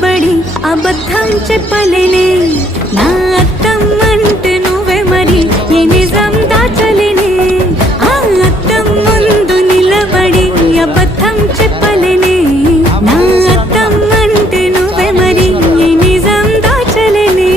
నిలబడి అబద్ధం చెప్పలేనే నా అత్తమ్మంటే నువ్వే మరి ఈ నిజం దాచలేనే ఆ అద్దం ముందు నిలబడి అబద్ధం చెప్పలేనే నా అత్తమ్మంటే నువ్వే మరి ఈ నిజం దాచలేనే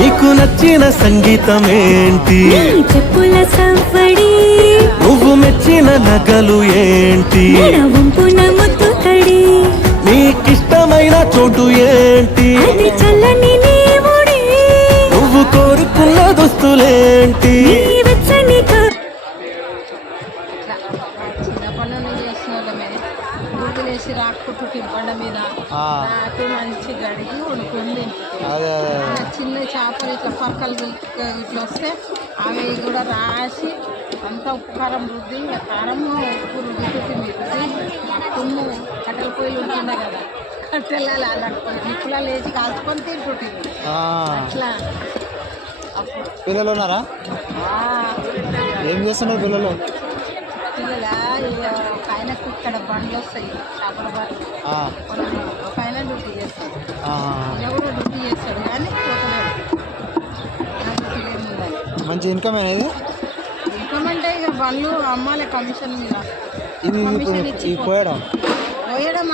నీకు నచ్చిన సంగీతం ఏంటి? నీ చెప్పుల సవ్వడి నువ్వు మెచ్చిన నగలు ఏంటి? వంపున ముద్దు తడి నీకిష్టమైన చోటు ఏంటి? అది చల్లని నీ ఒడి నువ్వు కోరుకున్న దుస్తులేంటి? నీ వెచ్చని చిన్నప్పటి నుండి చేసిన వాళ్ళమే గుడ్డులేసి రాక్కుట్టు బండ మీద రాకి మంచి గడిగి ఉడుకుంది. చిన్న చేపలు ఇట్లా పక్కలు ఇట్లా వస్తే అవి కూడా రాసి అంతా ఉప్పు కారం రుద్ది కారము ఉప్పు రుద్దుతుంది రుద్ది తుమ్ము కట్టెల పొయ్యిలు ఉంటుండే కదా కట్టెలాలి అలా నిప్పులా లేచి కాల్చుకొని తింటుంటుంది అట్లా. అప్పుడు పిల్లలు ఉన్నారా? ఏం చేస్తున్నారు పిల్లలు? పిల్లలా ఒక ఆయనకు ఇక్కడ బండ్లు వస్తాయి చేపల బండ్లు, ఒక ఆయన డ్యూటీ చేస్తాడు, ఇలా కూడా డ్యూటీ చేస్తాడు కానీ పోతున్నాడు. నాకు తెలియదు మంచి ఇన్కమ్ అనేది. ఇన్కమ్ అంటే ఇక బండ్లు అమ్మాలి కమిషన్ మీద. ఇది ఇది పోయడం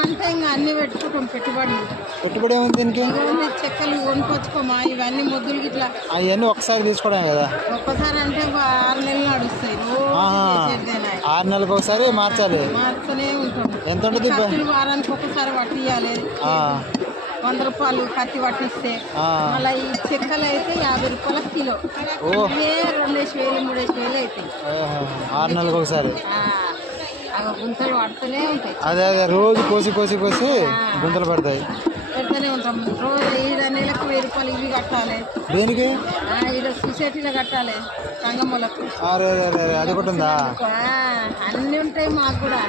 అంటే ఇంకా అన్ని పెట్టుకుంటాం పెట్టుబడి ఏముంది దీనికి? ఇవన్నీ చెక్కలు కొనుక్కొచ్చుకోమా ఇవన్నీ ముద్దులు ఇట్లా అవన్నీ ఒకసారి తీసుకోవడం కదా. ఒక్కసారి అంటే 6 నెలలు నడుస్తాయి. 6 నెలలకు ఒకసారి మార్చాలి. మార్చుతూనే ఉంటాం. ఎంత ఉంటుంది? వారానికి ఒకసారి పట్టియాలి. 100 రూపాయలు కత్తి పట్టిస్తే మళ్ళీ ఈ చెక్కలు అయితే 50 రూపాయల కిలో. 2,000 3,000 అవుతాయి 6 నెలలకు ఒకసారి. గుంతలు పడుతూనే ఉంటాయి. అదే రోజు కోసి గుంతలు పడతాయి. పెడుతూనే ఉంటాం. రోజు 5 నెలలకు 1000 రూపాయలు ఇవి కట్టాలి. దేనికి? ఇలా సొసైటీలో కట్టాలి సంగములకు. అది కూడా ఉందా? అన్నీ ఉంటాయి మాకు కూడా.